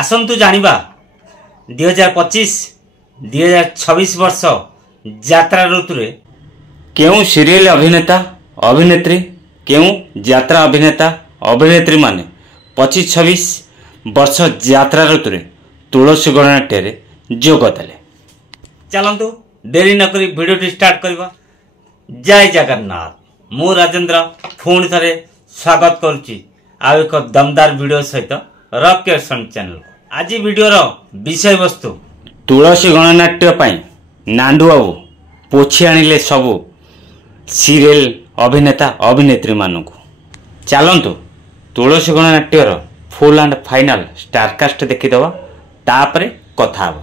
आसतु जानिबा 2025-2026 वर्ष यात्रा ऋतु रे केउं सीरियल अभिनेता अभिनेत्री केउं यात्रा अभिनेता अभिनेत्री माने 25-26 वर्ष यात्रा ऋतु रे तुलसी गणनाट्य रे जोग देले। चलंतु देरी न करी वीडियो स्टार्ट करबा। जय जगन्नाथ। मु राजेंद्र पुणी थे स्वागत करुच्ची आ एक दमदार वीडियो सहित रॉक क्रिएशन चैनल। आज वीडियोर विषय वस्तु तुलसी गणनाट्य पाई नांदू बाबू पोछी आनिले सबू सीरियल अभिनेता अभिनेत्री मानू। चलतु तुलसी गणनाट्यर फुल एंड फाइनल स्टारकास्ट देखीदवा तापरे कथा हबो।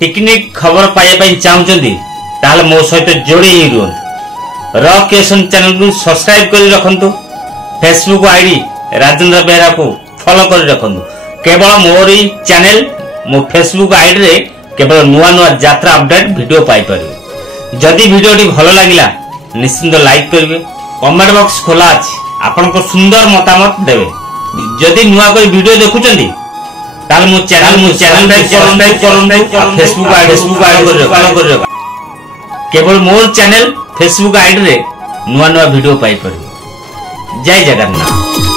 पिकनिक खबर पाइबा चाहते ताल मो सहित जोड़ी रुहतु। रॉक क्रिएशन चैनल को सब्सक्राइब कर रखु। फेसबुक आईडी राजेंद्र बेहरा को फॉलो कर रखु। केवल मोर चैनल मो फेसबुक आईडी रे केवल नुआ नुआ यात्रा अपडेट वीडियो पाई परिबे। जदि वीडियोटी भलो लागिला निश्चिंत लाइक करिवे। कमेंट बॉक्स खोला अछि आपन को सुंदर मतामत देबे। जदि नुआ कोई वीडियो देखुचंदी ताल मो चैनल सब्सक्राइब करूँ। फेसबुक आईडी फॉलो कर रखा। केवल मोर चैनल फेसबुक आईडी रे नुआ नुआ वीडियो पाई परिबे। जय जगन्नाथ।